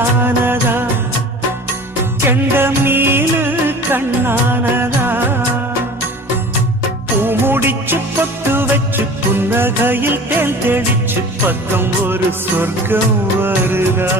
கண்ணானதா கெண்ட மீனு கண்ணானதா பூ முடிச்சு பொட்டு வச்சு புன்னகையில் தேன் தெளிச்சு பக்கம் ஒரு சொர்க்கம் வருதா